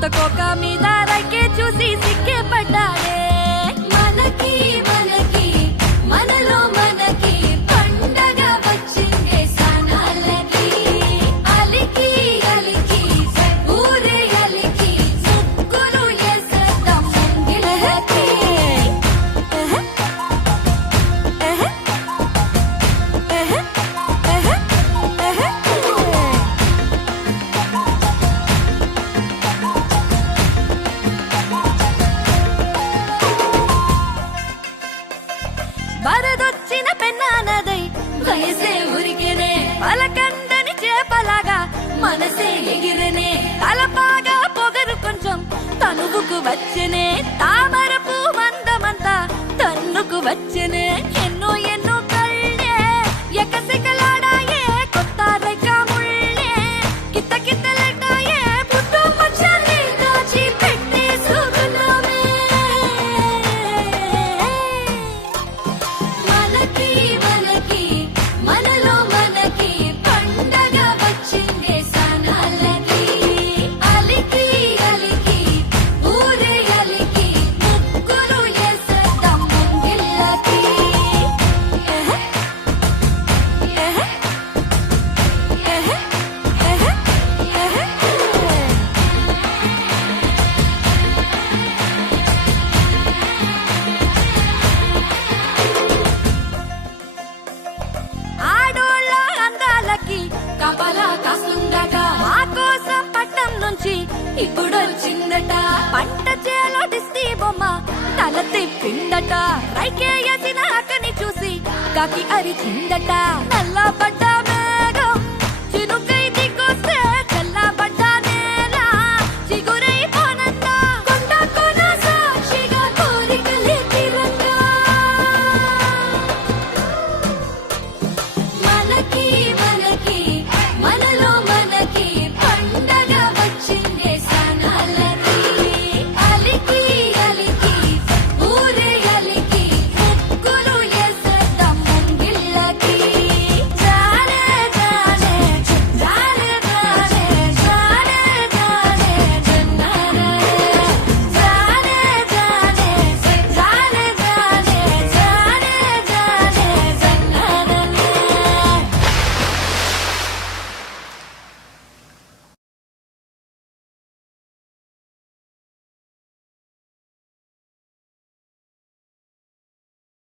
కొత్త కోక మీద రైకే చూసి సిక్కే పడ్డాడే మనకి మనకి మనలో మనకి పండగ వచ్చిందే సనాలకి అలికి అలికి ఊరే అలికి ముగ్గులు వేసేద్దాం ముంగిలకి వరదొచ్చిన పెన్నానదై వయసే ఉరికెనే పలకందని చేపలాగా మనసే ఎగిరనే తలపాగా పొగరు కొంచెం తనువుకు వచ్చనే తామర పూ మందమంతా తన్నుకు వచ్చనే ఎన్నో ఎన్నో కళ్ళే ఎకసెకలాడాయే కొత్త రేఖ ముళ్ళే కిత్త కిత్తలెట్టాయే పుట్టు పచ్చని దాచి పెట్టేసుకున్నామే మనకి మనకి మనలో మనకి పండగ వచ్చిందే సనాలకి అలికి అలికి ఊరే అలికి ముగ్గులు వేసేద్దాం ముంగిళ్ళకి ఆడోళ్ళ అందాలకి కపలా కాస్తుందట మా కోసం పట్నం నుంచి ఇప్పుడొచ్చిందట పంట చేలో దిష్టి బొమ్మ తల తిప్పిందట రైకే యసిన అక్కని చూసి కాకి అరిచిందట నల్ల పడ్డ